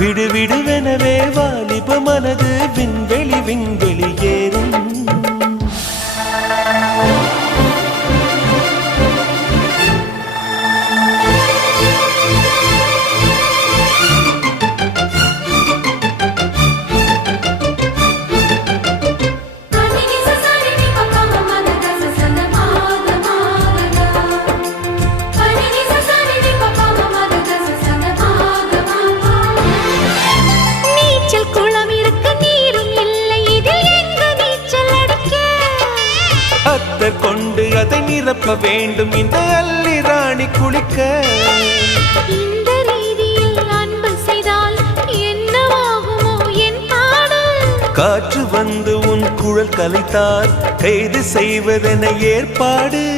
விடுவிடுவெனவே வாலிப மனது விண்வெளி விண்வெளி ஏறும். கொண்டு அதை நிரப்ப வேண்டும் இந்த அல்லி ராணி குளிக்க. இந்த ரீதியில் அன்பு செய்தால் என்னவாகுமோ என் பாடல். காற்று வந்து உன் குழல் கலைத்தால் கைது செய்வதென ஏற்பாடு.